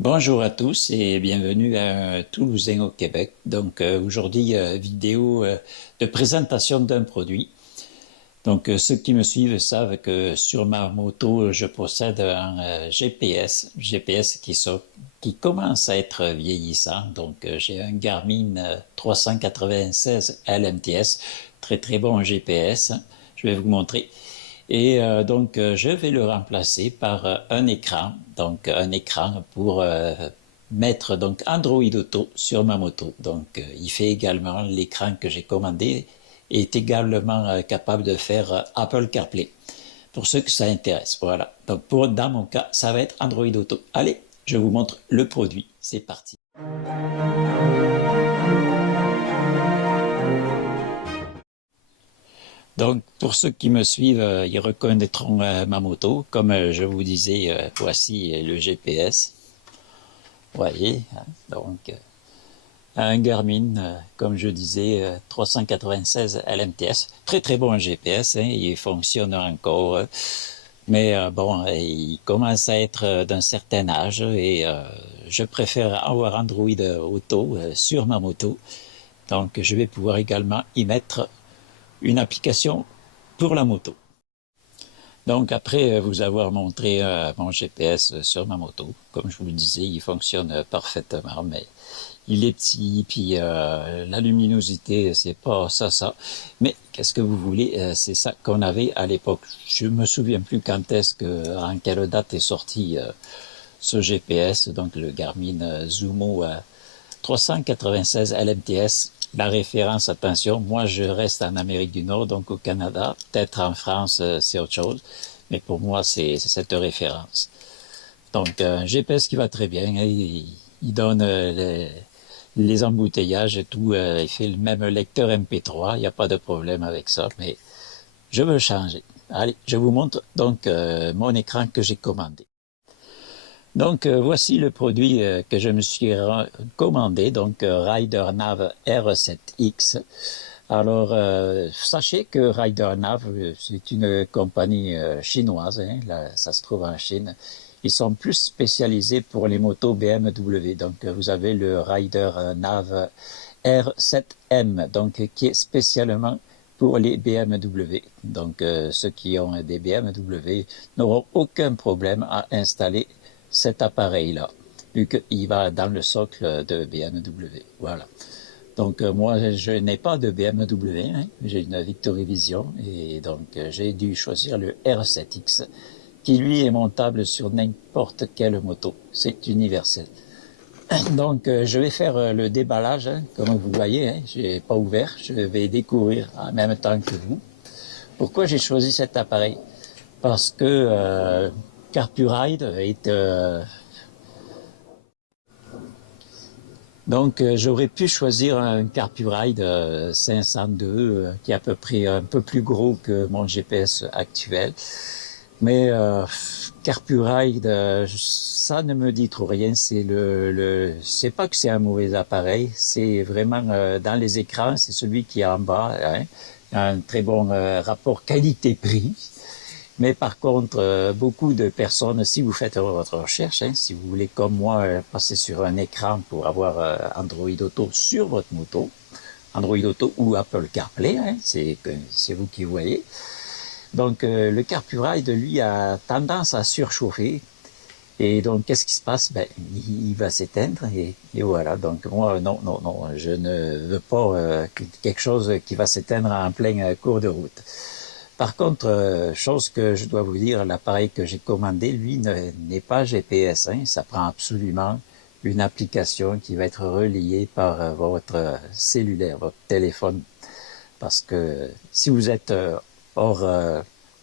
Bonjour à tous et bienvenue à Toulousain au Québec. Donc aujourd'hui, vidéo de présentation d'un produit. Donc ceux qui me suivent savent que sur ma moto, je possède un GPS qui commence à être vieillissant. Donc j'ai un Garmin 396 LMTS, très très bon GPS. Je vais vous montrer. Et je vais le remplacer par un écran, donc un écran pour mettre donc Android Auto sur ma moto. Donc il fait également l'écran que j'ai commandé et est également capable de faire Apple CarPlay. Pour ceux que ça intéresse, voilà. Donc dans mon cas, ça va être Android Auto. Allez, je vous montre le produit. C'est parti. Donc, pour ceux qui me suivent, ils reconnaîtront ma moto. Comme je vous disais, voici le GPS. Vous voyez, hein, donc un Garmin, comme je disais, 396 LMTS. Très très bon GPS, hein, il fonctionne encore. Mais bon, il commence à être d'un certain âge et je préfère avoir Android Auto sur ma moto. Donc, je vais pouvoir également y mettre une application pour la moto. Donc après vous avoir montré mon GPS sur ma moto, comme je vous le disais, il fonctionne parfaitement, mais il est petit, puis la luminosité, c'est pas ça. Mais qu'est-ce que vous voulez, c'est ça qu'on avait à l'époque. Je me souviens plus quand est-ce que, en quelle date est sorti ce GPS, donc le Garmin Zumo 396 LMTS. La référence, attention, moi je reste en Amérique du Nord, donc au Canada. Peut-être en France, c'est autre chose. Mais pour moi, c'est cette référence. Donc, un GPS qui va très bien. Hein, il donne les embouteillages et tout. Il fait le même lecteur MP3. Il n'y a pas de problème avec ça. Mais je veux changer. Allez, je vous montre donc mon écran que j'ai commandé. Donc voici le produit que je me suis commandé, donc RiderNav R7X. Alors sachez que RiderNav, c'est une compagnie chinoise, hein, là, ça se trouve en Chine. Ils sont plus spécialisés pour les motos BMW. Donc vous avez le RiderNav R7M, donc qui est spécialement pour les BMW. Donc ceux qui ont des BMW n'auront aucun problème à installer cet appareil-là, vu qu'il va dans le socle de BMW. Voilà. Donc moi, je n'ai pas de BMW, hein. J'ai une Victory Vision et donc j'ai dû choisir le R7X qui lui est montable sur n'importe quelle moto. C'est universel. Donc je vais faire le déballage, hein, comme vous voyez, hein, je n'ai pas ouvert, je vais découvrir en même temps que vous. Pourquoi j'ai choisi cet appareil? Parce que CarPuride est donc j'aurais pu choisir un CarPuride 502 qui est à peu près un peu plus gros que mon GPS actuel. Mais CarPuride, ça ne me dit trop rien. C'est pas que c'est un mauvais appareil, c'est vraiment dans les écrans, c'est celui qui est en bas, hein, un très bon rapport qualité-prix. Mais par contre, beaucoup de personnes, si vous faites votre recherche, hein, si vous voulez comme moi passer sur un écran pour avoir Android Auto sur votre moto, Android Auto ou Apple CarPlay, hein, c'est vous qui voyez. Donc le CarPuride, lui, a tendance à surchauffer. Et donc, qu'est-ce qui se passe? Ben, il va s'éteindre et voilà. Donc, moi, non, je ne veux pas quelque chose qui va s'éteindre en plein cours de route. Par contre, chose que je dois vous dire, l'appareil que j'ai commandé, lui, n'est pas GPS. Hein, ça prend absolument une application qui va être reliée par votre cellulaire, votre téléphone. Parce que si vous êtes hors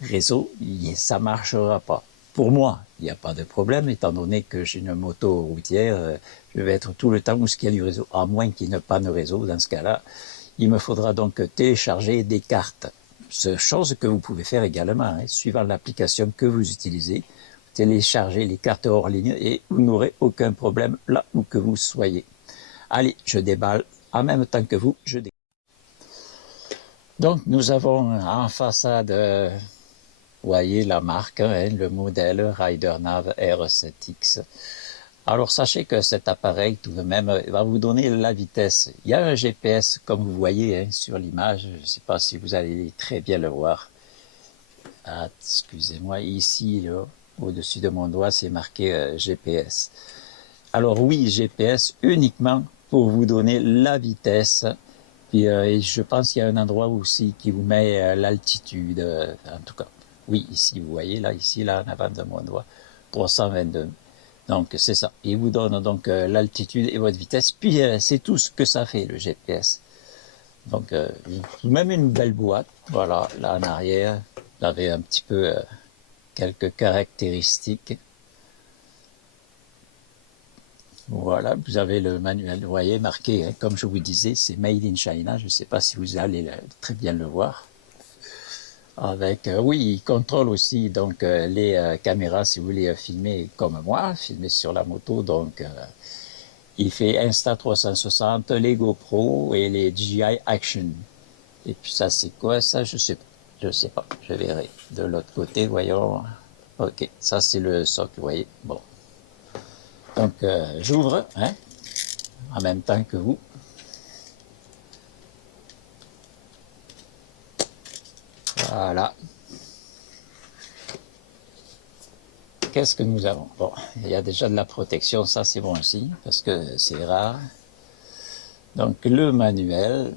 réseau, ça marchera pas. Pour moi, il n'y a pas de problème, étant donné que j'ai une moto routière, je vais être tout le temps où il y a du réseau, à moins qu'il n'y ait pas de réseau. Dans ce cas-là, il me faudra donc télécharger des cartes. Chose que vous pouvez faire également, hein, suivant l'application que vous utilisez. Téléchargez les cartes hors ligne et vous n'aurez aucun problème là où que vous soyez. Allez, je déballe en même temps que vous, je déballe. Donc, nous avons en façade, vous voyez la marque, hein, le modèle RiderNav R7X. Alors sachez que cet appareil tout de même va vous donner la vitesse. Il y a un GPS comme vous voyez hein, sur l'image, je ne sais pas si vous allez très bien le voir. Ah, excusez-moi, ici là, au-dessus de mon doigt c'est marqué GPS. Alors oui, GPS uniquement pour vous donner la vitesse. Puis et je pense qu'il y a un endroit aussi qui vous met l'altitude, en tout cas. Oui, ici, vous voyez, là, ici, là, en avant de mon doigt, 322. Donc, c'est ça. Il vous donne donc l'altitude et votre vitesse. Puis, c'est tout ce que ça fait, le GPS. Donc, même une belle boîte. Voilà, là en arrière, vous avez un petit peu quelques caractéristiques. Voilà, vous avez le manuel, vous voyez, marqué, hein, comme je vous disais, c'est Made in China. Je ne sais pas si vous allez très bien le voir. Avec, oui, il contrôle aussi donc les caméras si vous voulez filmer comme moi, filmer sur la moto. Donc, il fait Insta360, les GoPro et les DJI Action. Et puis ça, c'est quoi ça? Je sais pas. Je sais pas. Je verrai. De l'autre côté, voyons. Ok, ça c'est le socle, vous voyez. Bon. Donc, j'ouvre, hein, en même temps que vous. Voilà. Qu'est-ce que nous avons? Bon, il y a déjà de la protection, ça c'est bon aussi, parce que c'est rare. Donc, le manuel.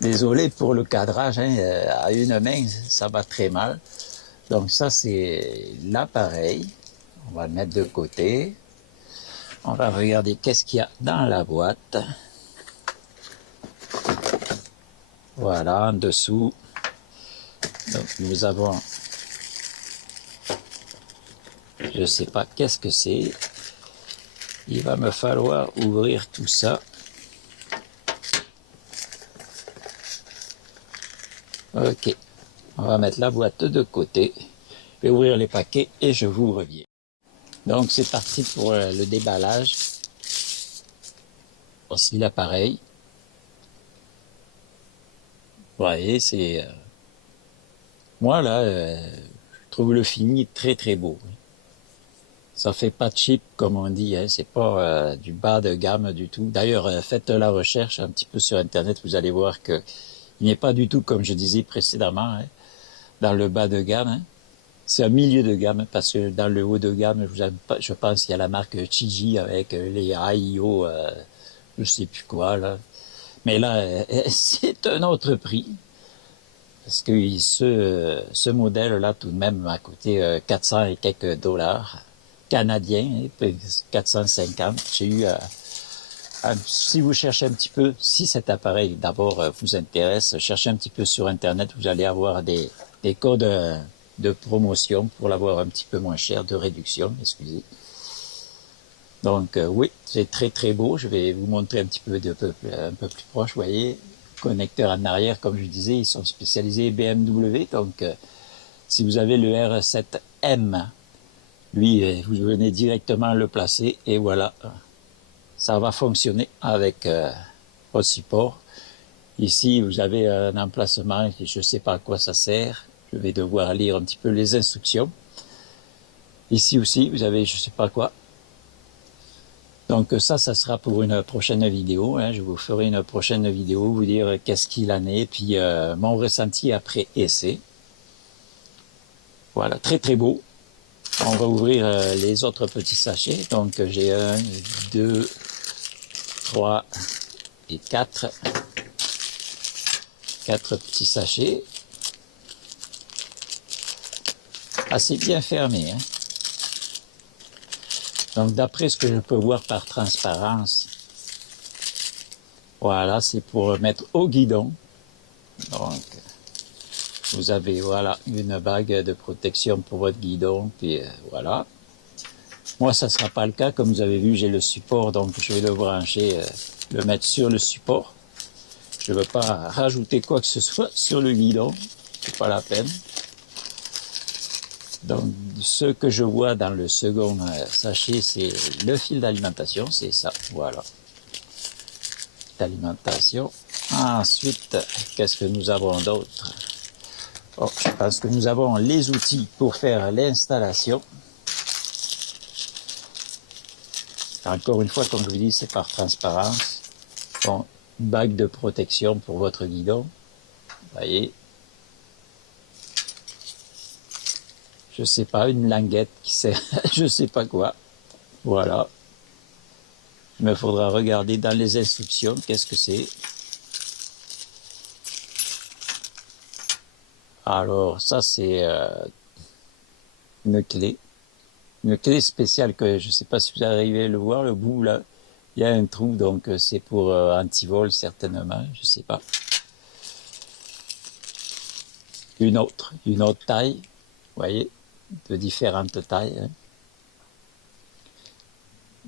Désolé pour le cadrage, hein, à une main, ça va très mal. Donc ça, c'est l'appareil. On va le mettre de côté. On va regarder qu'est-ce qu'il y a dans la boîte. Voilà, en dessous. Donc nous avons, je ne sais pas qu'est-ce que c'est. Il va me falloir ouvrir tout ça. Ok, on va mettre la boîte de côté. Je vais ouvrir les paquets et je vous reviens. Donc c'est parti pour le déballage. Voici l'appareil. Vous voyez, c'est... moi là, je trouve le fini très très beau. Ça fait pas cheap comme on dit, hein. C'est pas du bas de gamme du tout. D'ailleurs, faites la recherche un petit peu sur internet, vous allez voir que il n'est pas du tout comme je disais précédemment, hein, dans le bas de gamme. Hein. C'est un milieu de gamme parce que dans le haut de gamme, je pense qu'il y a la marque Chiji avec les AIO, je sais plus quoi là. Mais là, c'est un autre prix. Parce que ce modèle-là, tout de même, m'a coûté 400 et quelques dollars canadiens, 450. J'ai eu, si vous cherchez un petit peu, si cet appareil d'abord vous intéresse, cherchez un petit peu sur Internet, vous allez avoir des codes de promotion pour l'avoir un petit peu moins cher, de réduction, excusez. Donc oui, c'est très très beau. Je vais vous montrer un petit peu un peu plus proche, vous voyez. Connecteurs en arrière, comme je disais, ils sont spécialisés BMW. Donc, si vous avez le R7M, lui, vous venez directement le placer et voilà, ça va fonctionner avec votre support. Ici, vous avez un emplacement, je ne sais pas à quoi ça sert. Je vais devoir lire un petit peu les instructions. Ici aussi, vous avez je ne sais pas quoi. Donc ça sera pour une prochaine vidéo. Hein. Je vous ferai une prochaine vidéo, vous dire qu'est-ce qu'il en est, puis mon ressenti après essai. Voilà, très très beau. On va ouvrir les autres petits sachets. Donc j'ai 1, 2, 3 et 4. 4 petits sachets. Assez bien fermés. Hein. Donc d'après ce que je peux voir par transparence, voilà, c'est pour mettre au guidon. Donc vous avez voilà une bague de protection pour votre guidon, puis voilà. Moi ça ne sera pas le cas, comme vous avez vu j'ai le support, donc je vais le brancher, le mettre sur le support. Je ne veux pas rajouter quoi que ce soit sur le guidon, c'est pas la peine. Donc, ce que je vois dans le second sachet, c'est le fil d'alimentation, c'est ça, voilà. D'alimentation. Ensuite, qu'est-ce que nous avons d'autre? Bon, je pense que nous avons les outils pour faire l'installation. Encore une fois, comme je vous dis, c'est par transparence. Bon, une bague de protection pour votre guidon. Vous voyez. Je sais pas, une languette qui sert, je sais pas quoi. Voilà. Il me faudra regarder dans les instructions qu'est-ce que c'est. Alors, ça c'est une clé. Une clé spéciale que je sais pas si vous arrivez à le voir, le bout là. Il y a un trou, donc c'est pour anti-vol certainement, je sais pas. Une autre taille, vous voyez, de différentes tailles. Hein.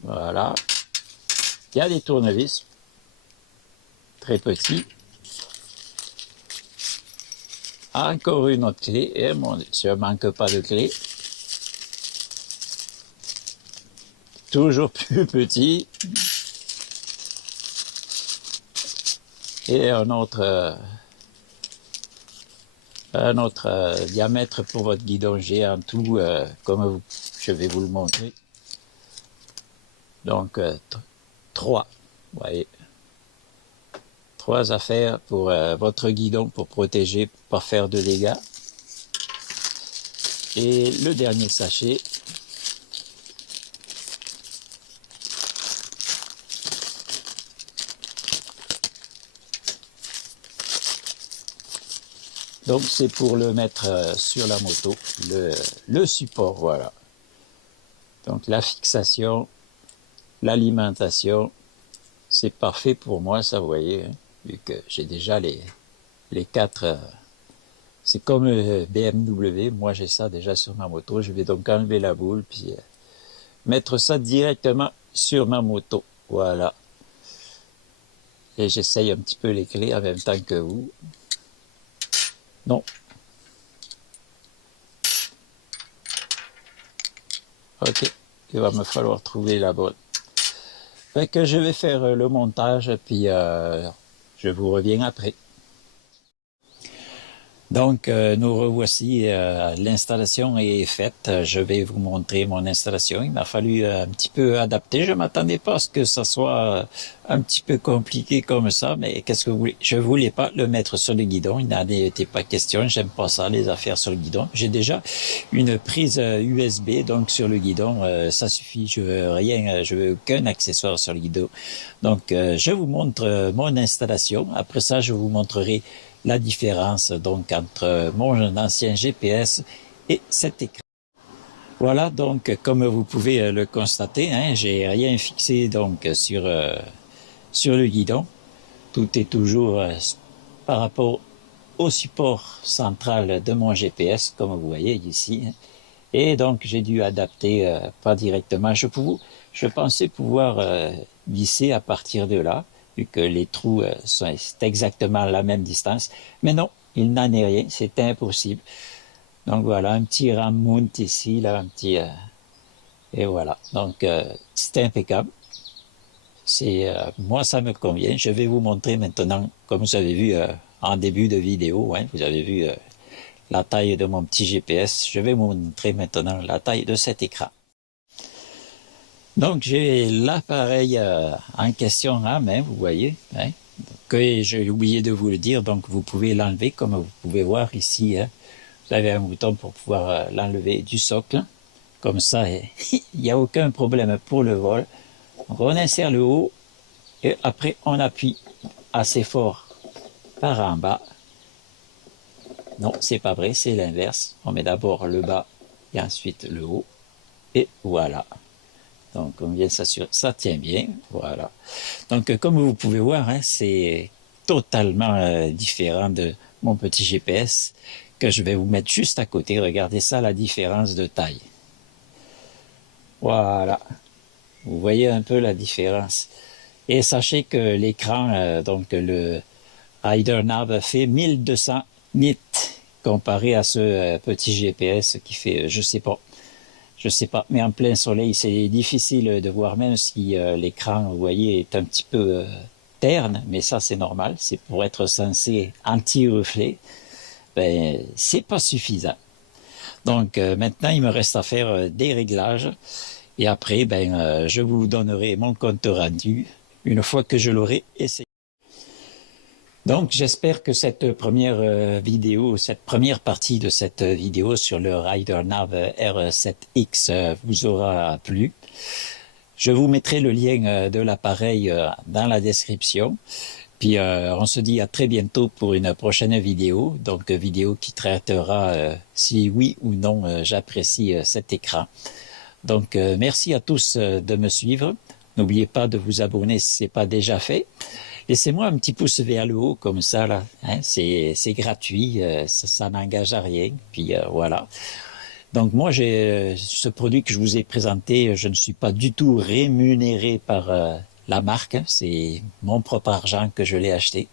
Voilà. Il y a des tournevis, très petits. Encore une autre clé, et mon Dieu, je ne manque pas de clé. Toujours plus petit. Et un autre diamètre pour votre guidon géant, tout comme je vais vous le montrer. Donc, 3, vous voyez. 3 affaires pour votre guidon pour protéger, pour pas faire de dégâts. Et le dernier sachet. Donc c'est pour le mettre sur la moto, le support, voilà. Donc la fixation, l'alimentation, c'est parfait pour moi, ça vous voyez, hein, vu que j'ai déjà les 4. C'est comme BMW, moi j'ai ça déjà sur ma moto. Je vais donc enlever la boule, puis mettre ça directement sur ma moto, voilà. Et j'essaye un petit peu les clés en même temps que vous. Non. Ok, il va me falloir trouver la bonne. Fait que je vais faire le montage, puis je vous reviens après. Donc, nous revoici, l'installation est faite. Je vais vous montrer mon installation. Il m'a fallu un petit peu adapter. Je m'attendais pas à ce que ça soit un petit peu compliqué comme ça, mais qu'est-ce que vous voulez? Je voulais pas le mettre sur le guidon. Il n'en était pas question. J'aime pas ça, les affaires sur le guidon. J'ai déjà une prise USB, donc sur le guidon, ça suffit. Je veux rien, je veux aucun accessoire sur le guidon. Donc, je vous montre mon installation. Après ça, je vous montrerai la différence donc entre mon ancien GPS et cet écran. Voilà, donc comme vous pouvez le constater, hein, j'ai rien fixé donc sur le guidon. Tout est toujours par rapport au support central de mon GPS, comme vous voyez ici. Et donc j'ai dû adapter pas directement. Je pensais pouvoir glisser à partir de là, vu que les trous c'est exactement à la même distance. Mais non, il n'en est rien, c'est impossible. Donc voilà, un petit ram mount ici, là, un petit... et voilà, donc c'est impeccable. Moi, ça me convient. Je vais vous montrer maintenant, comme vous avez vu en début de vidéo, hein, vous avez vu la taille de mon petit GPS. Je vais vous montrer maintenant la taille de cet écran. Donc j'ai l'appareil en question en main, vous voyez, hein, que j'ai oublié de vous le dire, donc vous pouvez l'enlever comme vous pouvez voir ici. Hein, vous avez un bouton pour pouvoir l'enlever du socle, comme ça il n'y a aucun problème pour le vol. Donc on insère le haut et après on appuie assez fort par en bas. Non, c'est pas vrai, c'est l'inverse. On met d'abord le bas et ensuite le haut et voilà. Donc, on vient s'assurer, ça tient bien, voilà. Donc, comme vous pouvez voir, hein, c'est totalement différent de mon petit GPS que je vais vous mettre juste à côté. Regardez ça, la différence de taille. Voilà. Vous voyez un peu la différence. Et sachez que l'écran, donc le RiderNav fait 1200 nits comparé à ce petit GPS qui fait, je sais pas, mais en plein soleil, c'est difficile de voir, même si l'écran, vous voyez, est un petit peu terne, mais ça c'est normal, c'est pour être censé anti-reflet. ben, c'est pas suffisant. Donc maintenant, il me reste à faire des réglages et après, ben, je vous donnerai mon compte rendu une fois que je l'aurai essayé. Donc j'espère que cette première vidéo, cette première partie de cette vidéo sur le RiderNav R7X vous aura plu. Je vous mettrai le lien de l'appareil dans la description. Puis on se dit à très bientôt pour une prochaine vidéo, donc vidéo qui traitera si oui ou non j'apprécie cet écran. Donc merci à tous de me suivre. N'oubliez pas de vous abonner si ce n'est pas déjà fait. Laissez-moi un petit pouce vers le haut comme ça, là. Hein, c'est gratuit, ça n'engage à rien. Puis voilà. Donc moi, j'ai ce produit que je vous ai présenté, je ne suis pas du tout rémunéré par la marque. Hein, c'est mon propre argent que je l'ai acheté.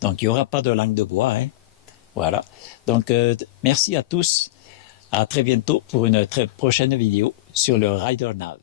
Donc il n'y aura pas de langue de bois. Hein, voilà. Donc merci à tous. À très bientôt pour une très prochaine vidéo sur le RiderNav.